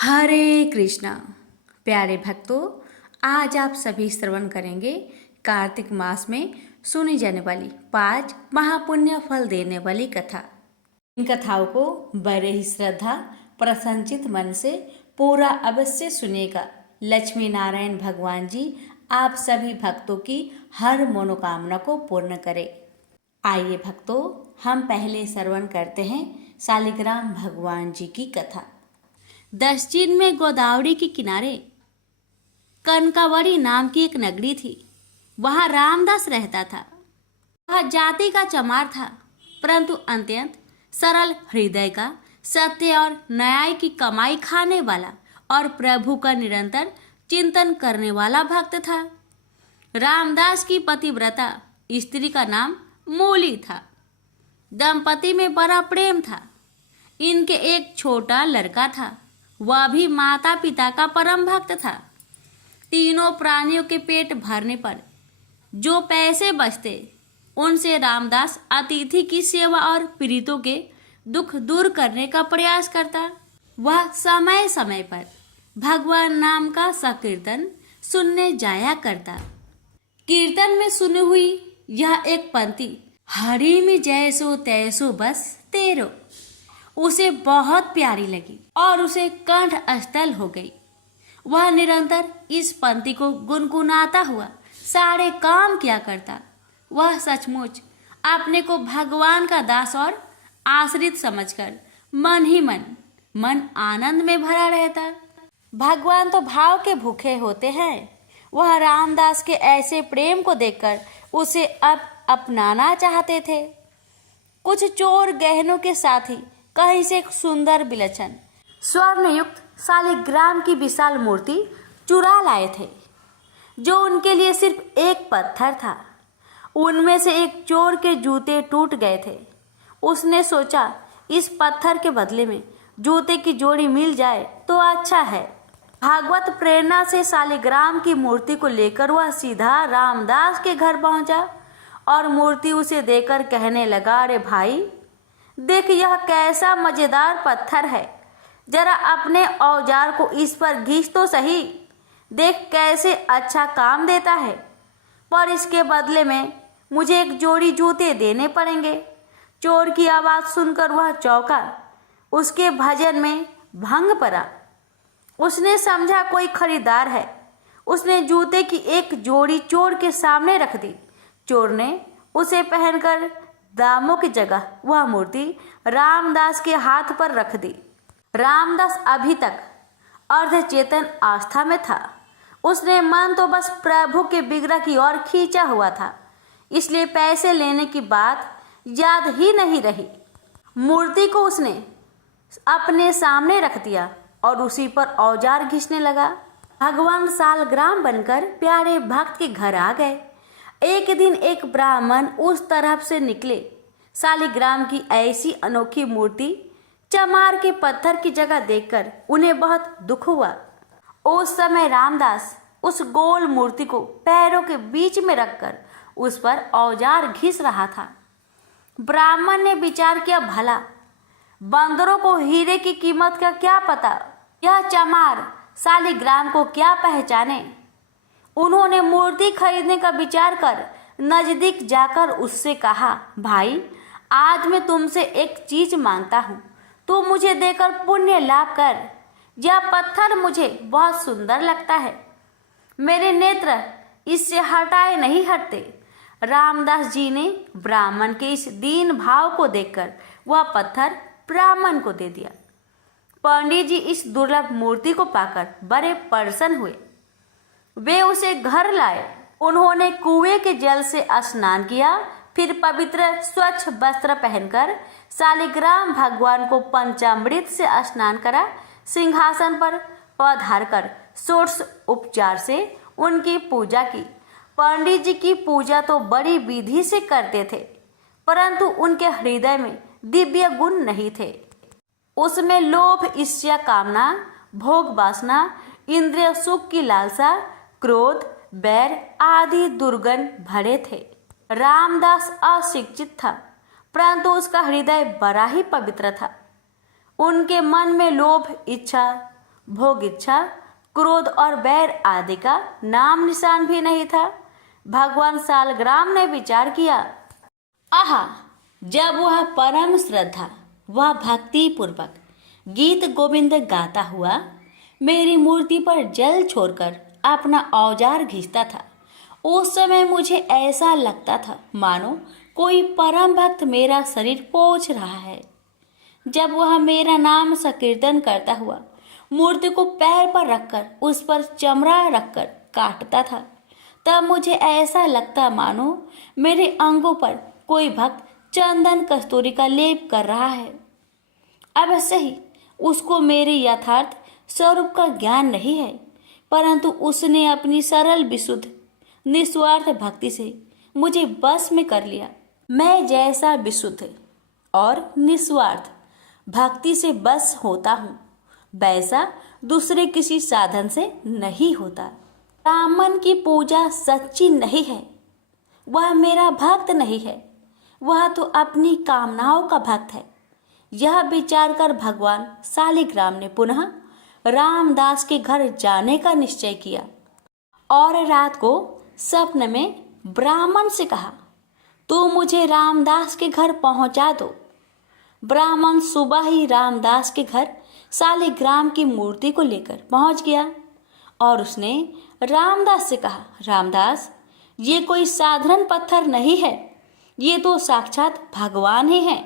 हरे कृष्णा। प्यारे भक्तों, आज आप सभी श्रवण करेंगे कार्तिक मास में सुनी जाने वाली 5 महापुण्य फल देने वाली कथा। इन कथाओं को बड़े ही श्रद्धा प्रसन्नचित मन से पूरा अवश्य सुनेगा। लक्ष्मी नारायण भगवान जी आप सभी भक्तों की हर मनोकामना को पूर्ण करें। आइए भक्तों, हम पहले श्रवण करते हैं शालिग्राम भगवान जी की कथा। दक्षिण में गोदावरी के किनारे कनकावड़ी नाम की एक नगरी थी। वहां रामदास रहता था। वह जाति का चमार था, परंतु अत्यंत सरल हृदय का, सत्य और न्याय की कमाई खाने वाला और प्रभु का निरंतर चिंतन करने वाला भक्त था। रामदास की पतिव्रता स्त्री का नाम मूली था। दंपति में बड़ा प्रेम था। इनके एक छोटा लड़का था, वह भी माता पिता का परम भक्त था। तीनों प्राणियों के पेट भरने पर जो पैसे बचते, उनसे रामदास अतिथि की सेवा और पीड़ितों के दुख दूर करने का प्रयास करता। वह समय समय पर भगवान नाम का संकीर्तन सुनने जाया करता। कीर्तन में सुनी हुई यह एक पंक्ति, हरि में जैसो तैसो बस तेरो, उसे बहुत प्यारी लगी और उसे कंठ स्थल हो गई। वह निरंतर इस पंक्ति को गुनगुनाता हुआ सारे काम किया करता। वह सचमुच अपने को भगवान का दास और आश्रित समझकर मन ही मन आनंद में भरा रहता। भगवान तो भाव के भूखे होते हैं। वह रामदास के ऐसे प्रेम को देखकर उसे अब अपनाना चाहते थे। कुछ चोर गहनों के साथ ही कहीं से एक सुंदर विलक्षण स्वर्णयुक्त शालिग्राम की विशाल मूर्ति चुरा लाए थे, जो उनके लिए सिर्फ एक पत्थर था। उनमें से एक चोर के जूते टूट गए थे। उसने सोचा, इस पत्थर के बदले में जूते की जोड़ी मिल जाए तो अच्छा है। भागवत प्रेरणा से शालिग्राम की मूर्ति को लेकर वह सीधा रामदास के घर पहुंचा और मूर्ति उसे देकर कहने लगा, अरे भाई देख, यह कैसा मजेदार पत्थर है। जरा अपने औजार को इस पर घिस तो सही। देख कैसे अच्छा काम देता है, पर इसके बदले में मुझे एक जोड़ी जूते देने पड़ेंगे। चोर की आवाज़ सुनकर वह चौंका। उसके भजन में भंग पड़ा। उसने समझा कोई खरीदार है। उसने जूते की एक जोड़ी चोर के सामने रख दी। चोर ने उसे पहनकर दामों की जगह वह मूर्ति रामदास के हाथ पर रख दी। रामदास अभी तक अर्धचेतन आस्था में था। उसने मन तो बस प्रभु के विग्रह की ओर खींचा हुआ था, इसलिए पैसे लेने की बात याद ही नहीं रही। मूर्ति को उसने अपने सामने रख दिया और उसी पर औजार घिसने लगा। भगवान शालग्राम बनकर प्यारे भक्त के घर आ गए। एक दिन एक ब्राह्मण उस तरफ से निकले। शालिग्राम की ऐसी अनोखी मूर्ति चमार के पत्थर की जगह देखकर उन्हें बहुत दुख हुआ। उस समय रामदास उस गोल मूर्ति को पैरों के बीच में रखकर उस पर औजार घिस रहा था। ब्राह्मण ने विचार किया, भला बंदरों को हीरे की कीमत का क्या पता, यह चमार शालिग्राम को क्या पहचाने। उन्होंने मूर्ति खरीदने का विचार कर नजदीक जाकर उससे कहा, भाई आज मैं तुमसे एक चीज मांगता हूँ, तू मुझे देकर पुण्य लाभ कर। यह पत्थर मुझे बहुत सुंदर लगता है, मेरे नेत्र इससे हटाए नहीं हटते। रामदास जी ने ब्राह्मण के इस दीन भाव को देखकर वह पत्थर ब्राह्मण को दे दिया। पंडित जी इस दुर्लभ मूर्ति को पाकर बड़े प्रसन्न हुए। वे उसे घर लाए। उन्होंने कुएं के जल से स्नान किया, फिर पवित्र स्वच्छ वस्त्र पहनकर शालिग्राम भगवान को पंचामृत से स्नान करा। सिंहासन पर पधार कर षोडश उपचार से उनकी पूजा की। पंडित जी की पूजा तो बड़ी विधि से करते थे, परंतु उनके हृदय में दिव्य गुण नहीं थे। उसमें लोभ, ईर्ष्या, कामना, भोग वासना, इंद्रिय सुख की लालसा, क्रोध, बैर आदि दुर्गुण भरे थे। रामदास अशिक्षित था, परंतु उसका हृदय बड़ा ही पवित्र था। उनके मन में लोभ, इच्छा, भोग इच्छा, क्रोध और बैर आदि का नाम निशान भी नहीं था। भगवान सालग्राम ने विचार किया, आहा, जब वह परम श्रद्धा वह भक्ति पूर्वक गीत गोविंद गाता हुआ मेरी मूर्ति पर जल छोड़कर अपना औजार घिसता था, उस समय मुझे ऐसा लगता था मानो कोई परम भक्त मेरा शरीर पोंछ रहा है। जब वह मेरा नाम संकीर्तन करता हुआ मूर्ति को पैर पर रखकर उस पर चमड़ा रखकर काटता था, तब मुझे ऐसा लगता मानो मेरे अंगों पर कोई भक्त चंदन कस्तूरी का लेप कर रहा है। अवश्य ही उसको मेरे यथार्थ स्वरूप का ज्ञान नहीं है, परंतु उसने अपनी सरल विशुद्ध निस्वार्थ भक्ति से मुझे बस में कर लिया। मैं जैसा विशुद्ध और निस्वार्थ भक्ति से बस होता हूँ, वैसा दूसरे किसी साधन से नहीं होता। ब्राह्मण की पूजा सच्ची नहीं है, वह मेरा भक्त नहीं है, वह तो अपनी कामनाओं का भक्त है। यह विचार कर भगवान शालिग्राम ने पुनः रामदास के घर जाने का निश्चय किया और रात को स्वप्न में ब्राह्मण से कहा, तू मुझे रामदास के घर पहुंचा दो। ब्राह्मण सुबह ही रामदास के घर शालिग्राम की मूर्ति को लेकर पहुंच गया और उसने रामदास से कहा, रामदास, ये कोई साधारण पत्थर नहीं है, ये तो साक्षात भगवान ही हैं,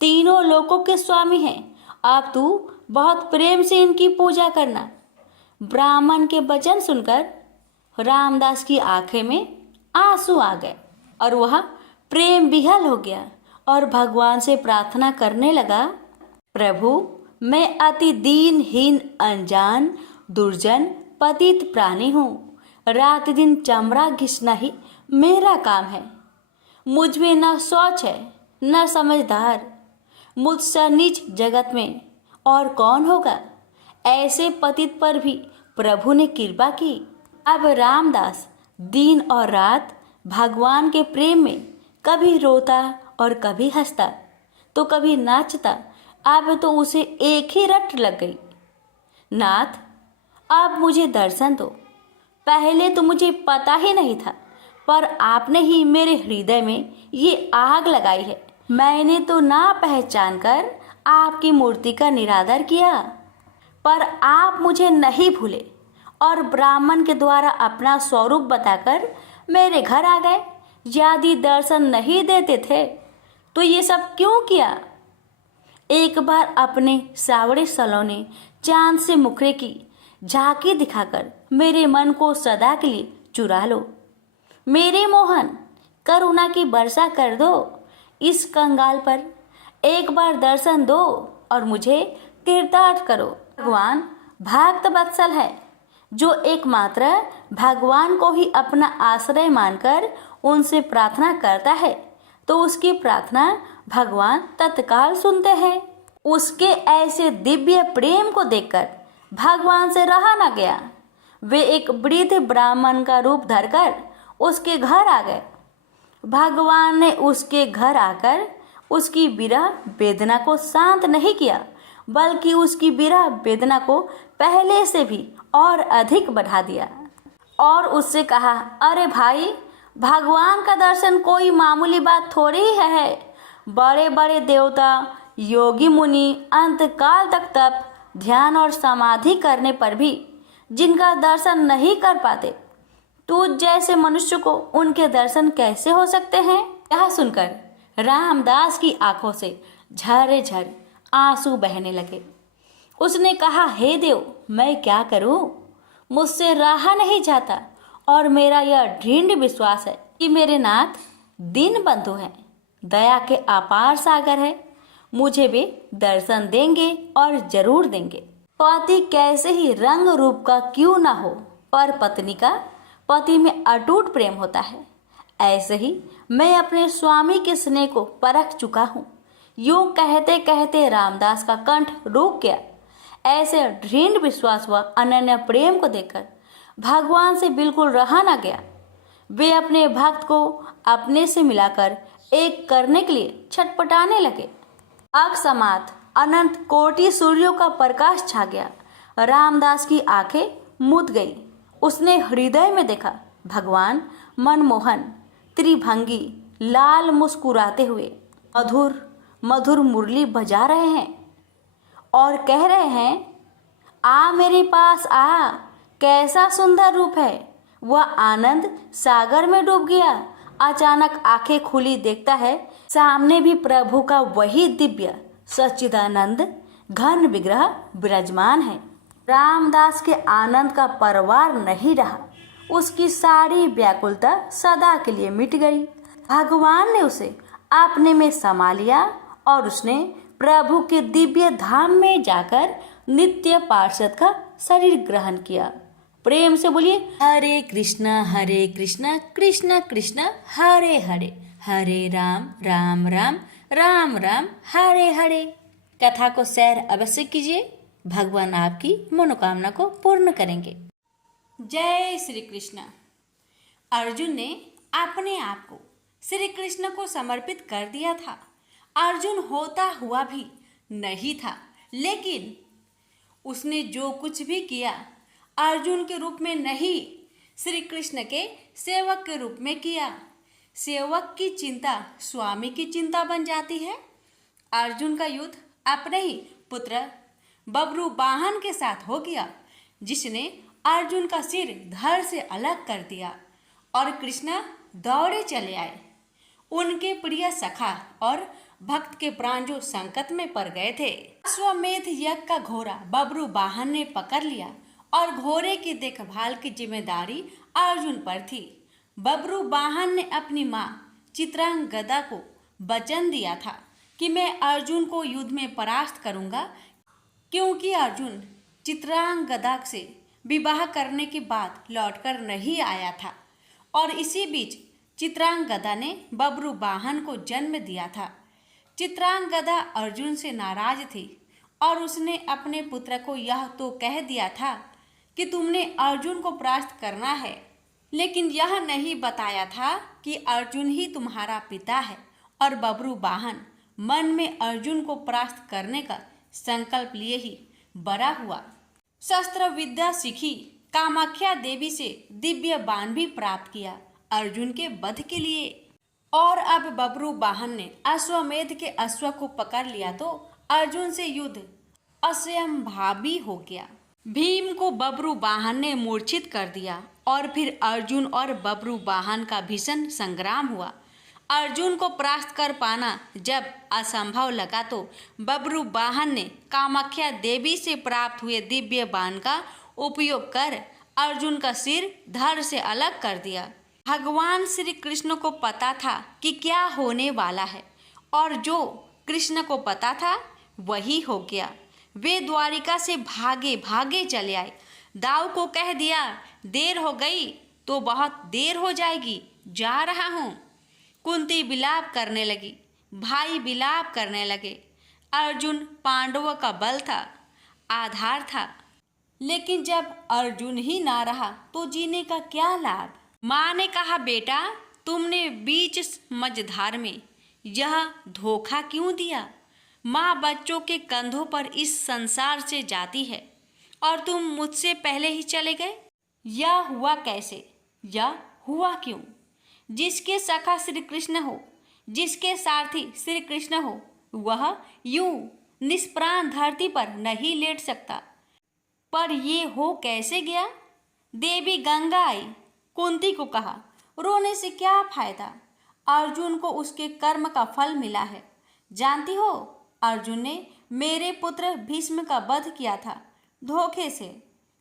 तीनों लोकों के स्वामी हैं। अब तू बहुत प्रेम से इनकी पूजा करना। ब्राह्मण के वचन सुनकर रामदास की आंखें में आंसू आ गए और वह प्रेम विह्वल हो गया और भगवान से प्रार्थना करने लगा, प्रभु, मैं अति दीनहीन अनजान दुर्जन पतित प्राणी हूँ। रात दिन चमड़ा घिसना ही मेरा काम है। मुझ में न सोच है न समझदार, मुझसे नीच जगत में और कौन होगा। ऐसे पतित पर भी प्रभु ने कृपा की। अब रामदास दिन और रात भगवान के प्रेम में कभी रोता और कभी हंसता तो कभी नाचता। अब तो उसे एक ही रट लग गई, नाथ, अब मुझे दर्शन दो। पहले तो मुझे पता ही नहीं था, पर आपने ही मेरे हृदय में ये आग लगाई है। मैंने तो ना पहचान कर आपकी मूर्ति का निरादर किया, पर आप मुझे नहीं भूले और ब्राह्मण के द्वारा अपना स्वरूप बताकर मेरे घर आ गए। यदि दर्शन नहीं देते थे तो ये सब क्यों किया। एक बार अपने सावड़े सलोने चांद से मुखरे की झांकी दिखाकर मेरे मन को सदा के लिए चुरा लो। मेरे मोहन, करुणा की वर्षा कर दो इस कंगाल पर। एक बार दर्शन दो और मुझे कृतार्थ करो। भगवान भक्त वत्सल है, जो एकमात्र भगवान को ही अपना आश्रय मानकर उनसे प्रार्थना करता है तो उसकी प्रार्थना भगवान तत्काल सुनते हैं। उसके ऐसे दिव्य प्रेम को देखकर भगवान से रहा न गया। वे एक वृद्ध ब्राह्मण का रूप धरकर उसके घर आ गए। भगवान ने उसके घर आकर उसकी विरह वेदना को शांत नहीं किया, बल्कि उसकी विरह वेदना को पहले से भी और अधिक बढ़ा दिया और उससे कहा, अरे भाई, भगवान का दर्शन कोई मामूली बात थोड़ी ही है। बड़े बड़े देवता, योगी मुनि अंतकाल तक तप, ध्यान और समाधि करने पर भी जिनका दर्शन नहीं कर पाते, तो जैसे मनुष्य को उनके दर्शन कैसे हो सकते हैं। यह सुनकर रामदास की आंखों से झर झर आंसू बहने लगे। उसने कहा, हे देव, मैं क्या करूं? मुझसे रहा नहीं जाता और मेरा यह दृढ़ विश्वास है कि मेरे नाथ दीन बंधु हैं, दया के अपार सागर है। मुझे वे दर्शन देंगे और जरूर देंगे। पति कैसे ही रंग रूप का क्यों ना हो, पर पत्नी का पति में अटूट प्रेम होता है। ऐसे ही मैं अपने स्वामी के स्नेह को परख चुका हूँ। यूं कहते कहते रामदास का कंठ रुक गया। ऐसे दृढ़ विश्वास व अनन्य प्रेम को देखकर भगवान से बिल्कुल रहा न गया। वे अपने भक्त को अपने से मिलाकर एक करने के लिए छटपटाने लगे। अकस्मात अनंत कोटि सूर्यों का प्रकाश छा गया। रामदास की आंखें मूंद गई। उसने हृदय में देखा भगवान मनमोहन त्रिभंगी लाल मुस्कुराते हुए मधुर मधुर मुरली बजा रहे हैं और कह रहे हैं, आ मेरे पास आ, कैसा सुंदर रूप है। वह आनंद सागर में डूब गया। अचानक आंखें खुली, देखता है सामने भी प्रभु का वही दिव्य सच्चिदानंद घन विग्रह विराजमान है। रामदास के आनंद का परवार नहीं रहा। उसकी सारी व्याकुलता सदा के लिए मिट गई। भगवान ने उसे अपने में समा लिया और उसने प्रभु के दिव्य धाम में जाकर नित्य पार्षद का शरीर ग्रहण किया। प्रेम से बोलिए, हरे कृष्णा कृष्ण कृष्ण हरे हरे, हरे राम राम राम राम राम हरे हरे। कथा को शेयर अवश्य कीजिए। भगवान आपकी मनोकामना को पूर्ण करेंगे। जय श्री कृष्ण। अर्जुन ने अपने आप को श्री कृष्ण को समर्पित कर दिया था। अर्जुन होता हुआ भी नहीं था, लेकिन उसने जो कुछ भी किया अर्जुन के रूप में नहीं, श्री कृष्ण के सेवक के रूप में किया। सेवक की चिंता स्वामी की चिंता बन जाती है। अर्जुन का युद्ध अपने ही पुत्र बब्रू वाहन के साथ हो गया, जिसने अर्जुन का सिर धड़ से अलग कर दिया और कृष्ण दौड़े चले आए। उनके प्रिय सखा और भक्त के प्राण जो संकट में पड़ गए थे। अश्वमेध यज्ञ का घोड़ा बब्रू वाहन ने पकड़ लिया और घोड़े की देखभाल की जिम्मेदारी अर्जुन पर थी। बब्रू वाहन ने अपनी माँ चित्रांगदा को वचन दिया था कि मैं अर्जुन को युद्ध में परास्त करूंगा, क्योंकि अर्जुन चित्रांगदा से विवाह करने के बाद लौटकर नहीं आया था और इसी बीच चित्रांगदा ने बब्रू वाहन को जन्म दिया था। चित्रांगदा अर्जुन से नाराज थी और उसने अपने पुत्र को यह तो कह दिया था कि तुमने अर्जुन को परास्त करना है, लेकिन यह नहीं बताया था कि अर्जुन ही तुम्हारा पिता है। और बब्रू वाहन मन में अर्जुन को परास्त करने का संकल्प लिए ही बड़ा हुआ। शस्त्र विद्या सीखी, कामाख्या देवी से दिव्य बाण भी प्राप्त किया अर्जुन के वध के लिए। और अब बब्रू वाहन ने अश्वमेध के अश्व को पकड़ लिया तो अर्जुन से युद्ध असंभावी हो गया। भीम को बब्रू वाहन ने मूर्छित कर दिया और फिर अर्जुन और बब्रू वाहन का भीषण संग्राम हुआ। अर्जुन को परास्त कर पाना जब असंभव लगा तो बब्रू वाहन ने कामाख्या देवी से प्राप्त हुए दिव्य बाण का उपयोग कर अर्जुन का सिर धड़ से अलग कर दिया। भगवान श्री कृष्ण को पता था कि क्या होने वाला है और जो कृष्ण को पता था वही हो गया। वे द्वारिका से भागे भागे चले आए। दाऊ को कह दिया, देर हो गई तो बहुत देर हो जाएगी, जा रहा हूँ। कुंती विलाप करने लगी, भाई विलाप करने लगे। अर्जुन पांडवों का बल था, आधार था, लेकिन जब अर्जुन ही ना रहा तो जीने का क्या लाभ। माँ ने कहा, बेटा तुमने बीच मझधार में यह धोखा क्यों दिया। माँ बच्चों के कंधों पर इस संसार से जाती है और तुम मुझसे पहले ही चले गए। यह हुआ कैसे, यह हुआ क्यों। जिसके सखा श्री कृष्ण हो, जिसके सारथी श्री कृष्ण हो, वह यूं निष्प्राण धरती पर नहीं लेट सकता। पर ये हो कैसे गया। देवी गंगा आई, कुंती को कहा, रोने से क्या फायदा, अर्जुन को उसके कर्म का फल मिला है। जानती हो, अर्जुन ने मेरे पुत्र भीष्म का वध किया था धोखे से।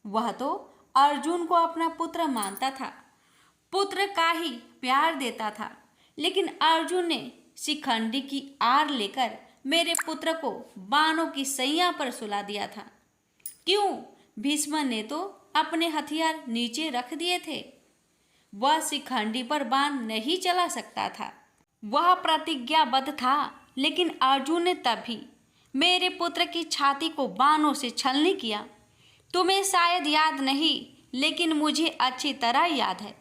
वह तो अर्जुन को अपना पुत्र मानता था, पुत्र का ही प्यार देता था, लेकिन अर्जुन ने शिखंडी की आड़ लेकर मेरे पुत्र को बाणों की सैया पर सुला दिया था। क्यों, भीष्म ने तो अपने हथियार नीचे रख दिए थे। वह शिखंडी पर बाण नहीं चला सकता था। वह प्रतिज्ञाबद्ध था, लेकिन अर्जुन ने तभी मेरे पुत्र की छाती को बाणों से छलनी किया। तुम्हें शायद याद नहीं, लेकिन मुझे अच्छी तरह याद है।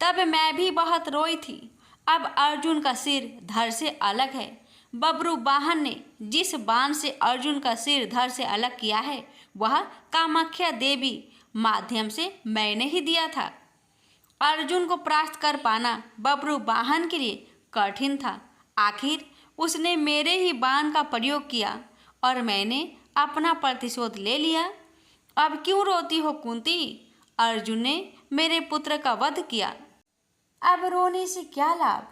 तब मैं भी बहुत रोई थी। अब अर्जुन का सिर धड़ से अलग है। बब्रू वाहन ने जिस बाण से अर्जुन का सिर धड़ से अलग किया है वह कामाख्या देवी माध्यम से मैंने ही दिया था। अर्जुन को परास्त कर पाना बब्रू वाहन के लिए कठिन था। आखिर उसने मेरे ही बाण का प्रयोग किया और मैंने अपना प्रतिशोध ले लिया। अब क्यों रोती हो कुंती? अर्जुन ने मेरे पुत्र का वध किया, अब रोने से क्या लाभ?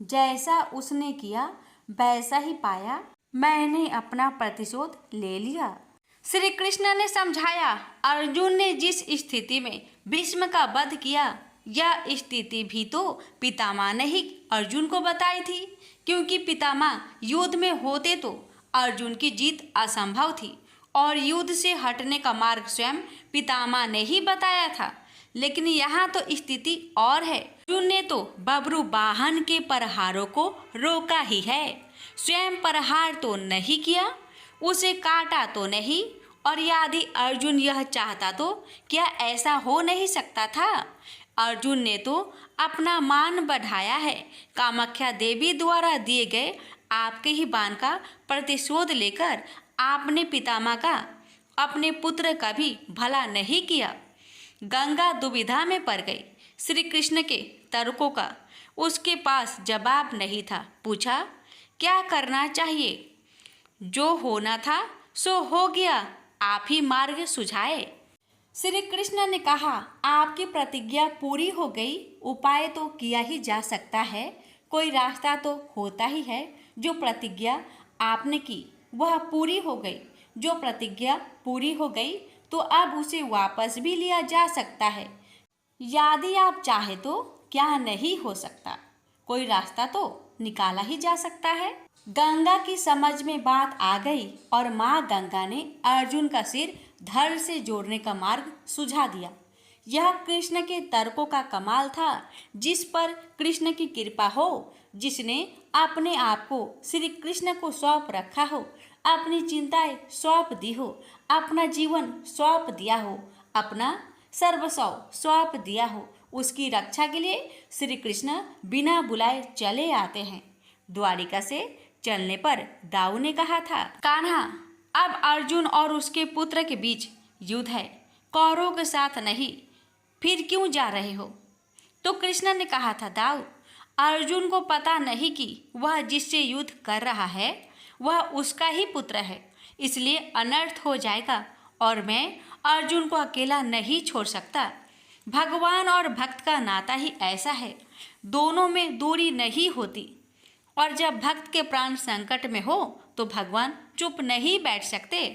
जैसा उसने किया वैसा ही पाया, मैंने अपना प्रतिशोध ले लिया। श्री कृष्ण ने समझाया, अर्जुन ने जिस स्थिति में भीष्म का वध किया, यह स्थिति भी तो पितामह ने ही अर्जुन को बताई थी, क्योंकि पितामह युद्ध में होते तो अर्जुन की जीत असंभव थी और युद्ध से हटने का मार्ग स्वयं पितामह ने ही बताया था। लेकिन यहाँ तो स्थिति और है। अर्जुन ने तो बब्रू वाहन के प्रहारों को रोका ही है, स्वयं प्रहार तो नहीं किया, उसे काटा तो नहीं। और यदि अर्जुन यह चाहता तो क्या ऐसा हो नहीं सकता था? अर्जुन ने तो अपना मान बढ़ाया है। कामाख्या देवी द्वारा दिए गए आपके ही बाण का प्रतिशोध लेकर आपने पितामह का, अपने पुत्र का भी भला नहीं किया। गंगा दुविधा में पड़ गई। श्री कृष्ण के तर्कों का उसके पास जवाब नहीं था। पूछा, क्या करना चाहिए? जो होना था सो हो गया, आप ही मार्ग सुझाए। श्री कृष्ण ने कहा, आपकी प्रतिज्ञा पूरी हो गई, उपाय तो किया ही जा सकता है, कोई रास्ता तो होता ही है। जो प्रतिज्ञा आपने की वह पूरी हो गई। जो प्रतिज्ञा पूरी हो गई तो अब उसे वापस भी लिया जा सकता है। यदि आप चाहे तो क्या नहीं हो सकता, कोई रास्ता तो निकाला ही जा सकता है। गंगा की समझ में बात आ गई और माँ गंगा ने अर्जुन का सिर धड़ से जोड़ने का मार्ग सुझा दिया। यह कृष्ण के तर्कों का कमाल था, जिस पर कृष्ण की कृपा हो, जिसने अपने आप को श्री कृष्ण को सौंप रखा हो, अपनी चिंताएं सौंप दी हो, अपना जीवन सौंप दिया हो, अपना सर्वस्व सौंप दिया हो, उसकी रक्षा के लिए श्री कृष्ण बिना बुलाए चले आते हैं। द्वारिका से चलने पर दाऊ ने कहा था, कान्हा, अब अर्जुन और उसके पुत्र के बीच युद्ध है, कौरवों के साथ नहीं, फिर क्यों जा रहे हो? तो कृष्ण ने कहा था, दाऊ, अर्जुन को पता नहीं कि वह जिससे युद्ध कर रहा है वह उसका ही पुत्र है, इसलिए अनर्थ हो जाएगा और मैं अर्जुन को अकेला नहीं छोड़ सकता। भगवान और भक्त का नाता ही ऐसा है, दोनों में दूरी नहीं होती। और जब भक्त के प्राण संकट में हो तो भगवान चुप नहीं बैठ सकते।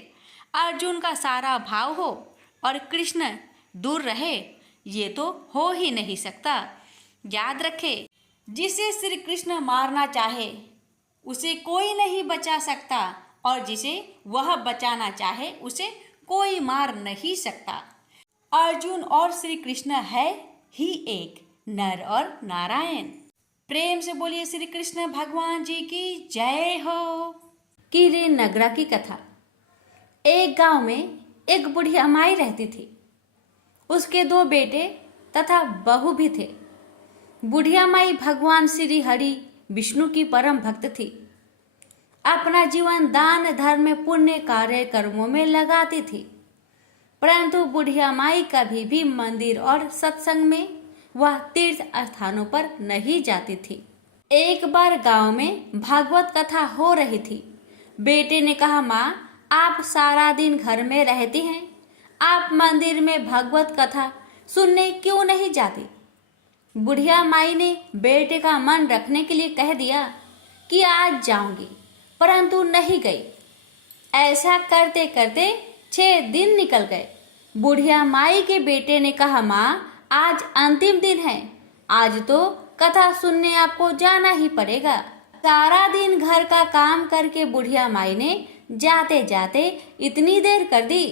अर्जुन का सारा भाव हो और कृष्ण दूर रहे, ये तो हो ही नहीं सकता। याद रखे, जिसे श्री कृष्ण मारना चाहे उसे कोई नहीं बचा सकता और जिसे वह बचाना चाहे उसे कोई मार नहीं सकता। अर्जुन और श्री कृष्ण है ही एक, नर और नारायण। प्रेम से बोलिए श्री कृष्ण भगवान जी की जय हो। कीरे नगरा की कथा। एक गांव में एक बुढ़िया माई रहती थी। उसके 2 बेटे तथा बहू भी थे। बुढ़िया माई भगवान श्री हरि विष्णु की परम भक्त थी। अपना जीवन दान धर्म पुण्य कार्य कर्मों में लगाती थी, परंतु बुढ़िया माई कभी भी मंदिर और सत्संग में वह तीर्थ स्थानों पर नहीं जाती थी। एक बार गांव में भागवत कथा हो रही थी। बेटे ने कहा, माँ, आप सारा दिन घर में रहती हैं, आप मंदिर में भागवत कथा सुनने क्यों नहीं जाती? बुढ़िया माई ने बेटे का मन रखने के लिए कह दिया कि आज जाऊंगी, परंतु नहीं गई। ऐसा करते करते 6 दिन निकल गए। बुढ़िया माई के बेटे ने कहा, माँ, आज अंतिम दिन है, आज तो कथा सुनने आपको जाना ही पड़ेगा। सारा दिन घर का काम करके बुढ़िया माई ने जाते जाते इतनी देर कर दी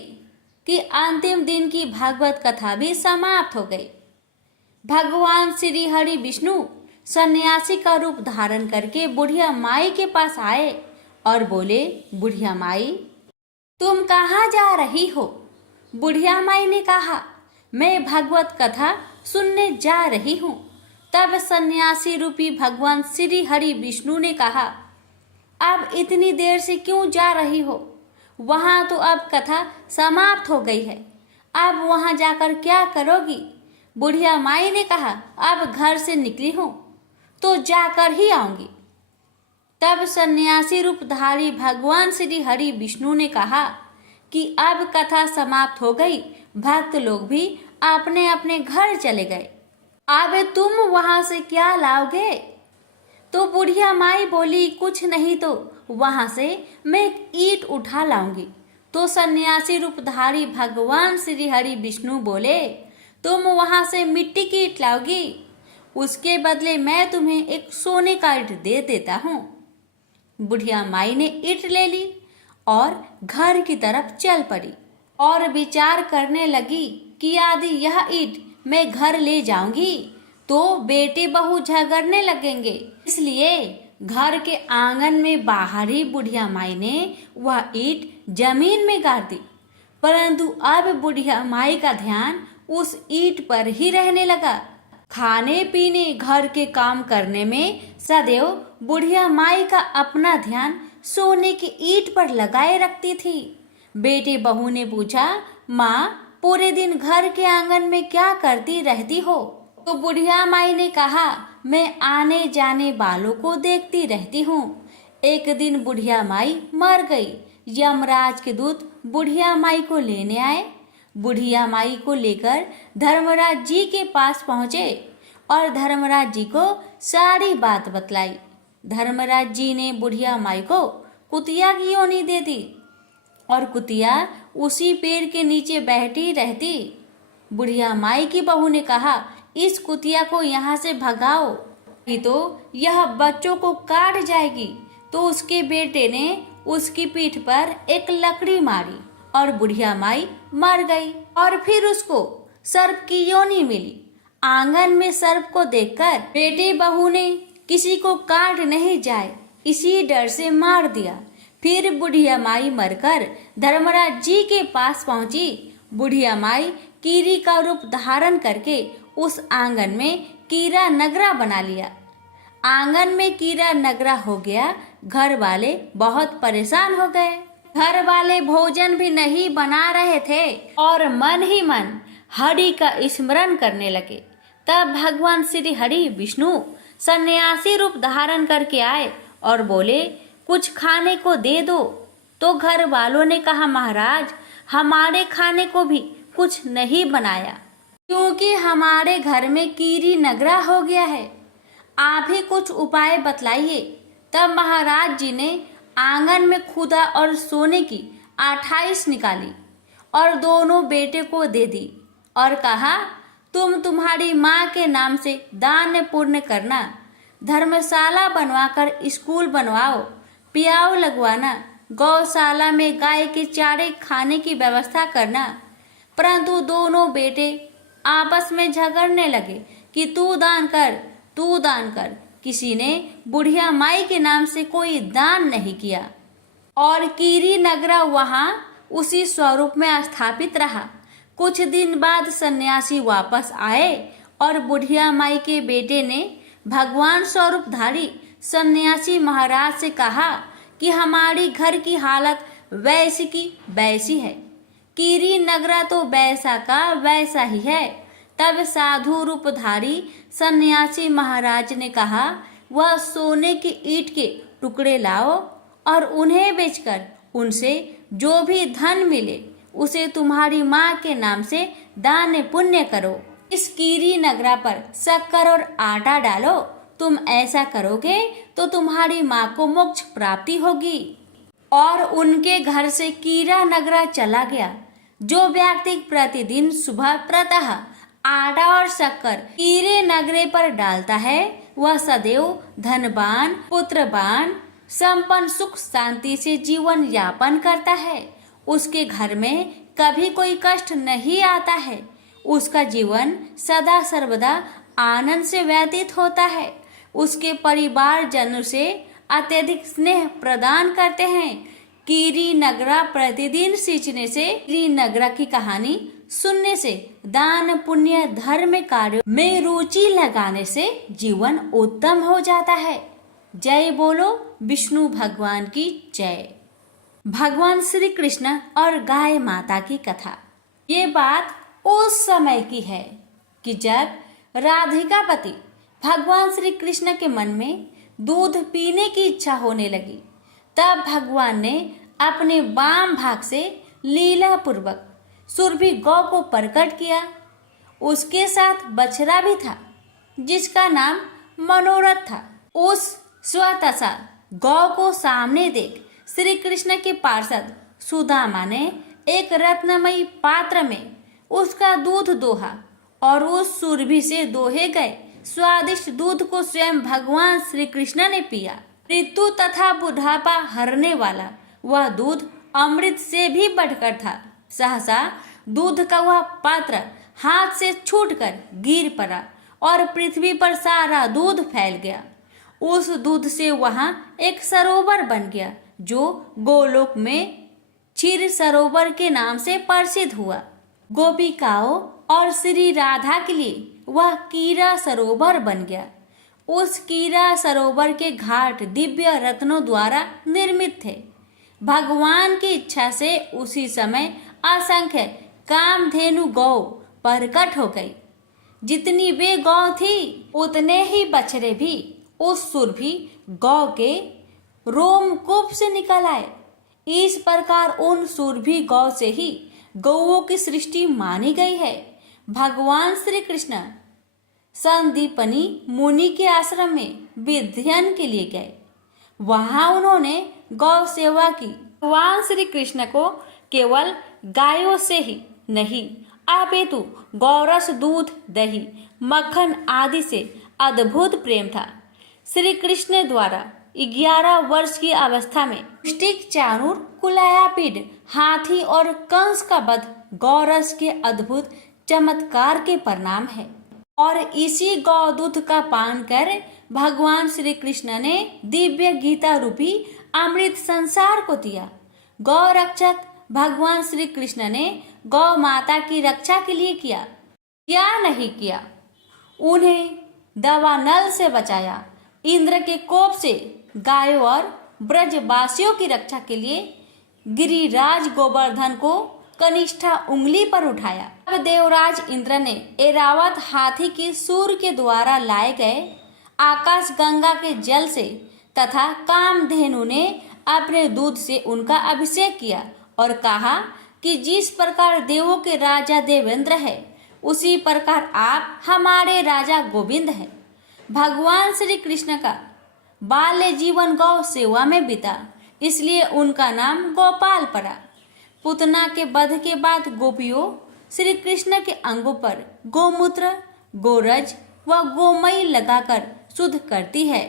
कि अंतिम दिन की भागवत कथा भी समाप्त हो गई। भगवान श्री हरि विष्णु सन्यासी का रूप धारण करके बुढ़िया माई के पास आए और बोले, बुढ़िया माई, तुम कहाँ जा रही हो? बुढ़िया माई ने कहा, मैं भागवत कथा सुनने जा रही हूँ। तब सन्यासी रूपी भगवान श्री हरि विष्णु ने कहा, अब इतनी देर से क्यों जा रही हो? वहाँ तो अब कथा समाप्त हो गई है, अब वहाँ जाकर क्या करोगी? बुढ़िया माई ने कहा, अब घर से निकली हूँ तो जाकर ही आऊंगी। तब सन्यासी रूपधारी भगवान श्री हरि विष्णु ने कहा कि अब कथा समाप्त हो गई, भक्त लोग भी अपने अपने घर चले गए, अब तुम वहां से क्या लाओगे? तो बुढ़िया माई बोली, कुछ नहीं तो वहां से मैं एक ईंट उठा लाऊंगी। तो सन्यासी रूपधारी भगवान श्री हरि विष्णु बोले, तुम वहां से मिट्टी की ईंट लाओगी, उसके बदले मैं तुम्हें एक सोने का ईंट दे देता हूँ। बुढ़िया माई ने ईंट ले ली और घर की तरफ चल पड़ी और विचार करने लगी कि यदि यह ईंट मैं घर ले जाऊंगी तो बेटे बहू झगड़ने लगेंगे, इसलिए घर के आंगन में बाहर ही बुढ़िया माई ने वह ईंट जमीन में गाड़ दी। परंतु अब बुढ़िया माई का ध्यान उस ईंट पर ही रहने लगा। खाने पीने घर के काम करने में सदैव बुढ़िया माई का अपना ध्यान सोने की ईंट पर लगाए रखती थी। बेटे बहू ने पूछा, माँ पूरे दिन घर के आंगन में क्या करती रहती हो? तो बुढ़िया माई ने कहा, मैं आने जाने वालों को देखती रहती हूँ। एक दिन बुढ़िया माई मर गई। यमराज के दूत बुढ़िया माई को लेने आए। बुढ़िया माई को लेकर धर्मराज जी के पास पहुँचे और धर्मराज जी को सारी बात बतलाई। धर्मराज जी ने बुढ़िया माई को कुतिया की योनी दे दी और कुतिया उसी पेड़ के नीचे बैठी रहती। बुढ़िया माई की बहू ने कहा, इस कुतिया को यहाँ से भगाओ, नहीं तो यह बच्चों को काट जाएगी। तो उसके बेटे ने उसकी पीठ पर एक लकड़ी मारी और बुढ़िया माई मर गई। और फिर उसको सर्प की योनी मिली। आंगन में सर्प को देखकर बेटे बहू ने किसी को काट नहीं जाए इसी डर से मार दिया। फिर बुढ़िया माई मरकर धर्मराज जी के पास पहुंची। बुढ़िया माई कीरी का रूप धारण करके उस आंगन में कीरा नगरा बना लिया। आंगन में कीरा नगरा हो गया। घर वाले बहुत परेशान हो गए। घर वाले भोजन भी नहीं बना रहे थे और मन ही मन हरि का स्मरण करने लगे। तब भगवान श्री हरि विष्णु सन्यासी रूप धारण करके आए और बोले, कुछ खाने को दे दो। तो घर वालों ने कहा, महाराज हमारे खाने को भी कुछ नहीं बनाया क्योंकि हमारे घर में कीरी नगरा हो गया है, आप ही कुछ उपाय बतलाइए। तब महाराज जी ने आंगन में खुदा और सोने की 28 निकाली और दोनों बेटे को दे दी और कहा, तुम तुम्हारी माँ के नाम से दान पुण्य करना, धर्मशाला बनवाकर स्कूल बनवाओ, पियाव लगवाना, गौशाला में गाय के चारे खाने की व्यवस्था करना। परंतु दोनों बेटे आपस में झगड़ने लगे कि तू दान कर, तू दान कर। किसी ने बुढ़िया माई के नाम से कोई दान नहीं किया और कीरी नगरा वहां उसी स्वरूप में स्थापित रहा। कुछ दिन बाद सन्यासी वापस आए और बुढ़िया माई के बेटे ने भगवान स्वरूपधारी सन्यासी महाराज से कहा कि हमारी घर की हालत वैसी की वैसी है, कीरी नगरा तो वैसा का वैसा ही है। तब साधु रूपधारी सन्यासी महाराज ने कहा, वह सोने की ईंट के टुकड़े लाओ और उन्हें बेचकर उनसे जो भी धन मिले उसे तुम्हारी माँ के नाम से दान पुण्य करो। इस कीरी नगरा पर शक्कर और आटा डालो। तुम ऐसा करोगे तो तुम्हारी माँ को मोक्ष प्राप्ति होगी। और उनके घर से कीरा नगरा चला गया। जो व्यक्ति प्रतिदिन सुबह प्रातः आटा और शक्कर कीरे नगरे पर डालता है वह सदैव धनवान, पुत्रवान, संपन्न, सुख शांति से जीवन यापन करता है। उसके घर में कभी कोई कष्ट नहीं आता है। उसका जीवन सदा सर्वदा आनंद से व्यतीत होता है। उसके परिवार जनों से अत्यधिक स्नेह प्रदान करते हैं। कीरी नगरा प्रतिदिन सींचने से, कीरी नगरा की कहानी सुनने से, दान पुण्य धर्म कार्यों में रुचि लगाने से जीवन उत्तम हो जाता है। जय बोलो विष्णु भगवान की जय। भगवान श्री कृष्ण और गाय माता की कथा। ये बात उस समय की है कि जब राधिकापति भगवान श्री कृष्ण के मन में दूध पीने की इच्छा होने लगी, तब भगवान ने अपने वाम भाग से लीला पूर्वक सुरभि गौ को प्रकट किया। उसके साथ बछड़ा भी था जिसका नाम मनोरथ था। उस स्वतसा गौ को सामने देख श्री कृष्ण के पार्षद सुदामा ने एक रत्नमयी पात्र में उसका दूध दोहा और उस सुरभि से दोहे गए स्वादिष्ट दूध को स्वयं भगवान श्री कृष्ण ने पिया। ऋतु तथा बुढ़ापा हरने वाला वह दूध अमृत से भी बढ़कर था। सहसा दूध का वह पात्र हाथ से छूटकर गिर पड़ा और पृथ्वी पर सारा दूध फैल गया। उस दूध से वहां एक सरोवर बन गया जो गोलोक में क्षीर सरोवर के नाम से प्रसिद्ध हुआ। गोपिकाओं और श्री राधा के लिए वह कीरा सरोवर बन गया। उस कीरा सरोवर के घाट दिव्य रत्नों द्वारा निर्मित थे। भगवान की इच्छा से उसी समय असंख्य कामधेनु गौ प्रकट हो गई। जितनी वे गौ थी उतने ही बछड़े भी उस सुरभि गौ के रोमकूप से निकल आए। इस प्रकार उन सुरभि गौ से ही गौओं की सृष्टि मानी गई है। भगवान श्री कृष्ण संदीपनी मुनि के आश्रम में विध्ययन के लिए गए। वहां उन्होंने गौ सेवा की। भगवान श्री कृष्ण को केवल गायों से ही नहीं अपितु गौरस, दूध, दही, मक्खन आदि से अद्भुत प्रेम था। श्री कृष्ण द्वारा 11 वर्ष की अवस्था में पुष्टिक, चाणूर, कुलायापीड, हाथी और कंस का वध गौरस के अद्भुत चमत्कार के परिणाम है। और इसी गौ दूध का पान कर भगवान श्री कृष्ण ने दिव्य गीता रूपी अमृत संसार को दिया। गौ रक्षक भगवान श्री कृष्ण ने गौ माता की रक्षा के लिए किया या नहीं किया? उन्हें दावानल से बचाया। इंद्र के कोप से गायों और ब्रजवासियों की रक्षा के लिए गिरिराज गोवर्धन को कनिष्ठा उंगली पर उठाया। अब देवराज इंद्र ने ऐरावत हाथी की सूर्य के द्वारा लाए गए आकाश गंगा के जल से तथा कामधेनु ने अपने दूध से उनका अभिषेक किया और कहा कि जिस प्रकार देवों के राजा देवेंद्र है उसी प्रकार आप हमारे राजा गोविंद हैं। भगवान श्री कृष्ण का बाल्य जीवन गौ सेवा में बीता, इसलिए उनका नाम गोपाल पड़ा। पुतना के वध के बाद गोपियों श्री कृष्ण के अंगों पर गोमूत्र, गोरज व गोमय लगाकर शुद्ध करती है,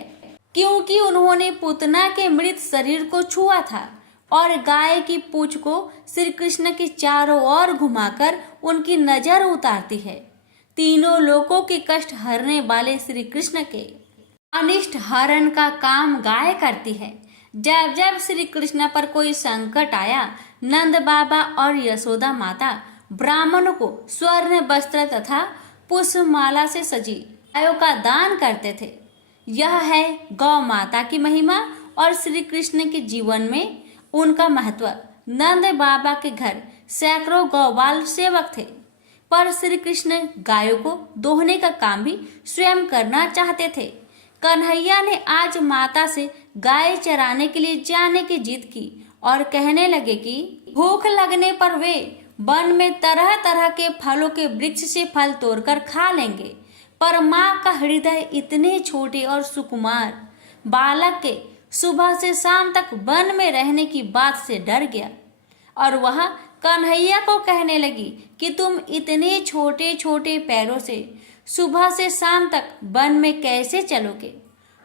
क्योंकि उन्होंने पुतना के मृत शरीर को छुआ था। और गाय की पूंछ को श्री कृष्ण के चारों ओर घुमाकर उनकी नजर उतारती है। तीनों लोकों के कष्ट हरने वाले श्री कृष्ण के अनिष्ट हरण का काम गाय करती है। जब जब श्री कृष्ण पर कोई संकट आया, नंद बाबा और यशोदा माता ब्राह्मणों को स्वर्ण वस्त्र तथा पुष्पमाला से सजी गायों का दान करते थे। यह है गौ माता की महिमा और श्री कृष्ण के जीवन में उनका महत्व। नंद बाबा के घर सैकड़ों गौपाल सेवक थे, पर श्री कृष्ण गायों को दोहने का काम भी स्वयं करना चाहते थे। कन्हैया ने आज माता से गाय चराने के लिए जाने की जिद की और कहने लगे कि भूख लगने पर वे वन में तरह तरह के फलों के वृक्ष से फल तोड़कर खा लेंगे। पर माँ का हृदय इतने छोटे और सुकुमार बालक के सुबह से शाम तक वन में रहने की बात से डर गया और वह कन्हैया को कहने लगी कि तुम इतने छोटे छोटे पैरों से सुबह से शाम तक वन में कैसे चलोगे?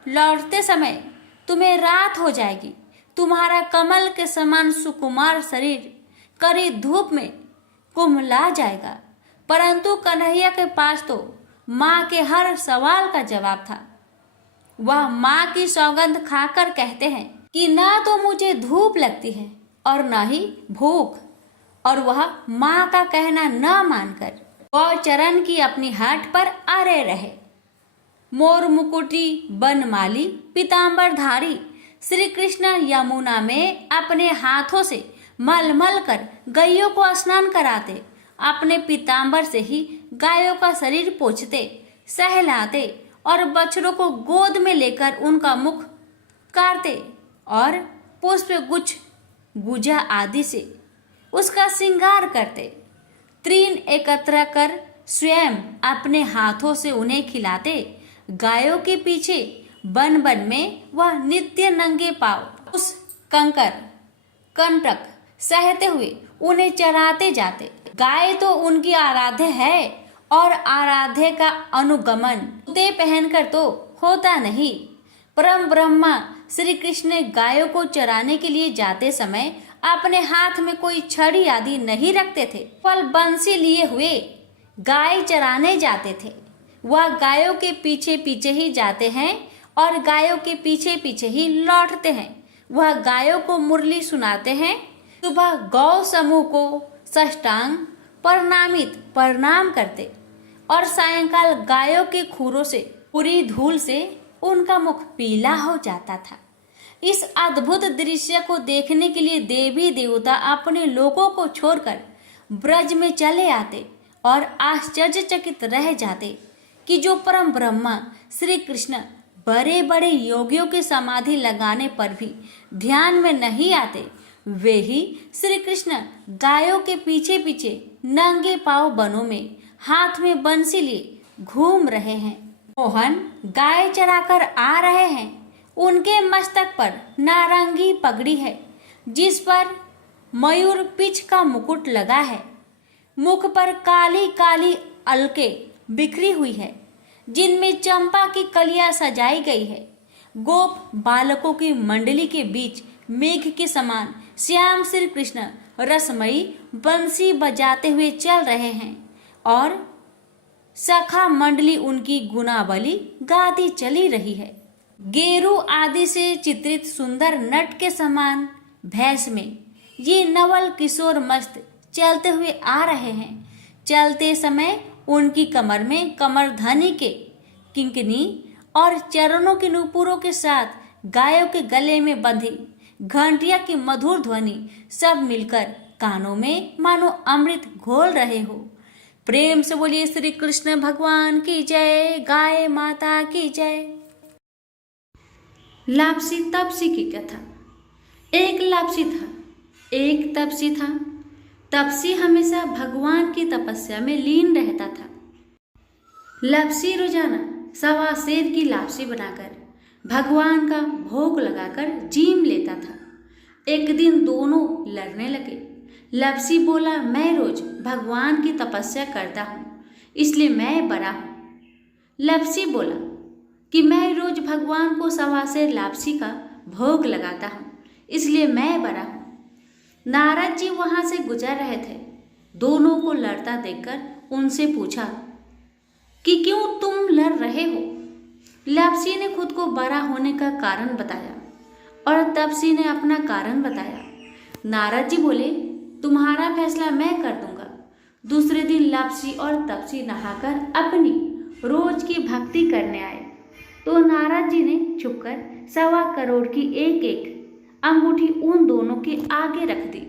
लौटते समय तुम्हें रात हो जाएगी। तुम्हारा कमल के समान सुकुमार शरीर कड़ी धूप में कुम्हला जाएगा। परंतु कन्हैया के पास तो माँ के हर सवाल का जवाब था। वह माँ की सौगंध खाकर कहते हैं कि ना तो मुझे धूप लगती है और न ही भूख, और वह माँ का कहना न मानकर गौचरण की अपनी हाट पर अरे रहे। मोर मुकुटी बनमाली पीताम्बरधारी श्री कृष्ण यमुना में अपने हाथों से मल कर गायों को स्नान कराते, अपने पीताम्बर से ही गायों का शरीर पोंछते, सहलाते और बछड़ों को गोद में लेकर उनका मुख काटते और पुष्प गुच्छ गुजा आदि से उसका श्रृंगार करते। तृण एकत्र कर स्वयं अपने हाथों से उन्हें खिलाते। गायों के पीछे वन वन में वह नित्य नंगे पांव उस कंकर कंटक सहते हुए उन्हें चराते जाते। गाय तो उनकी आराध्य है और आराध्य का अनुगमन जूते पहनकर तो होता नहीं। परम ब्रह्मा श्री कृष्ण गायों को चराने के लिए जाते समय अपने हाथ में कोई छड़ी आदि नहीं रखते थे, केवल बंसी लिए हुए गाय चराने जाते थे। वह गायों के पीछे पीछे ही जाते हैं और गायों के पीछे पीछे ही लौटते हैं। वह गायों को मुरली सुनाते हैं। सुबह गौ समूह को साष्टांग प्रणाम करते और सायंकाल गायों के खुरों से पूरी धूल से उनका मुख पीला हो जाता था। इस अद्भुत दृश्य को देखने के लिए देवी देवता अपने लोगों को छोड़कर ब्रज में चले आते और आश्चर्यचकित रह जाते कि जो परम ब्रह्मा श्री कृष्ण बड़े बड़े योगियों के समाधि लगाने पर भी ध्यान में नहीं आते, वे ही श्री कृष्ण गायों के पीछे पीछे नंगे पांव वनों में हाथ में बंसी लिए घूम रहे हैं। मोहन गाय चराकर आ रहे हैं। उनके मस्तक पर नारंगी पगड़ी है जिस पर मयूर पिच का मुकुट लगा है। मुख पर काली काली अलके बिखरी हुई है जिनमें चंपा की कलियां सजाई गई है। गोप बालकों की मंडली के बीच मेघ के समान श्याम श्री कृष्ण रसमयी बंसी बजाते हुए चल रहे हैं और सखा मंडली उनकी गुणावली गाती चली रही है। गेरू आदि से चित्रित सुंदर नट के समान भैंस में ये नवल किशोर मस्त चलते हुए आ रहे हैं। चलते समय उनकी कमर में कमरधनी के किंकनी और चरणों के नूपुरों के साथ गायों के गले में बंधी घंटिया की मधुर ध्वनि सब मिलकर कानों में मानो अमृत घोल रहे हो। प्रेम से बोलिए श्री कृष्ण भगवान की जय, गाय माता की जय। लापसी तपसी की कथा। एक लापसी था, एक तपसी था। तपसी हमेशा भगवान की तपस्या में लीन रहता था। लापसी रोजाना सवा सेर की लापसी बनाकर भगवान का भोग लगाकर जीम लेता था। एक दिन दोनों लड़ने लगे। लापसी बोला, मैं रोज भगवान की तपस्या करता हूँ इसलिए मैं बड़ा हूँ। लापसी बोला कि मैं रोज भगवान को सवा सेर लापसी का भोग लगाता हूँ इसलिए मैं बड़ा हूँ। नारद जी वहां से गुजर रहे थे। दोनों को लड़ता देखकर उनसे पूछा कि क्यों तुम लड़ रहे हो। लापसी ने खुद को बड़ा होने का कारण बताया और तपसी ने अपना कारण बताया। नारद जी बोले, तुम्हारा फैसला मैं कर दूंगा। दूसरे दिन लापसी और तपसी नहाकर अपनी रोज की भक्ति करने आए तो नारद जी ने छुपकर 1.25 करोड़ की एक एक अंगूठी उन दोनों के आगे रख दी।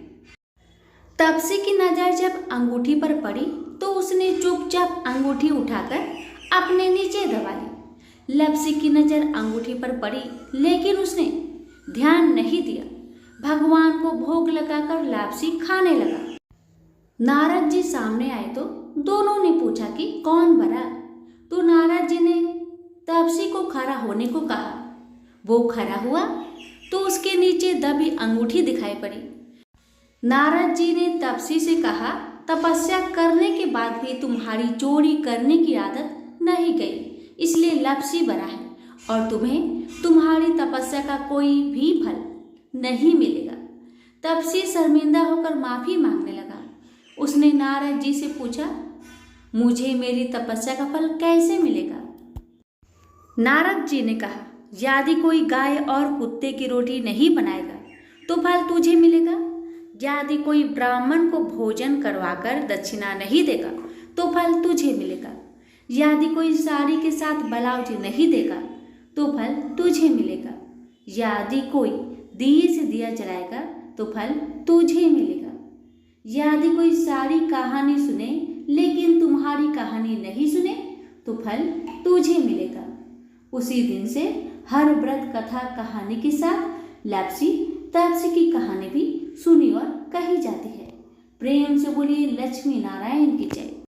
तपसी की नजर जब अंगूठी पर पड़ी तो उसने चुपचाप अंगूठी उठाकर अपने नीचे दबा ली। लापसी की नजर अंगूठी पर पड़ी लेकिन उसने ध्यान नहीं दिया। भगवान को भोग लगाकर लापसी खाने लगा। नारद जी सामने आए तो दोनों ने पूछा कि कौन बड़ा। तो नारद जी ने तपसी को खड़ा होने को कहा। वो खड़ा हुआ तो उसके नीचे दबी अंगूठी दिखाई पड़ी। नारद जी ने तपसी से कहा, तपस्या करने के बाद भी तुम्हारी चोरी करने की आदत नहीं गई इसलिए लापसी बड़ा है और तुम्हें तुम्हारी तपस्या का कोई भी फल नहीं मिलेगा। तपसी शर्मिंदा होकर माफी मांगने लगा। उसने नारद जी से पूछा, मुझे मेरी तपस्या का फल कैसे मिलेगा। नारद जी ने कहा, यदि कोई गाय और कुत्ते की रोटी नहीं बनाएगा तो फल तुझे मिलेगा। यदि कोई ब्राह्मण को भोजन करवाकर दक्षिणा नहीं देगा तो फल तुझे मिलेगा। यदि कोई साड़ी के साथ ब्लाउज नहीं देगा तो फल तुझे मिलेगा। यदि कोई दिए से दिया जलाएगा तो फल तुझे मिलेगा। यदि कोई सारी कहानी सुने लेकिन तुम्हारी कहानी नहीं सुने तो फल तुझे मिलेगा। उसी दिन से हर व्रत कथा कहानी के साथ लापसी तापसी की कहानी भी सुनी और कही जाती है। प्रेम से बोलिए लक्ष्मी नारायण की जय।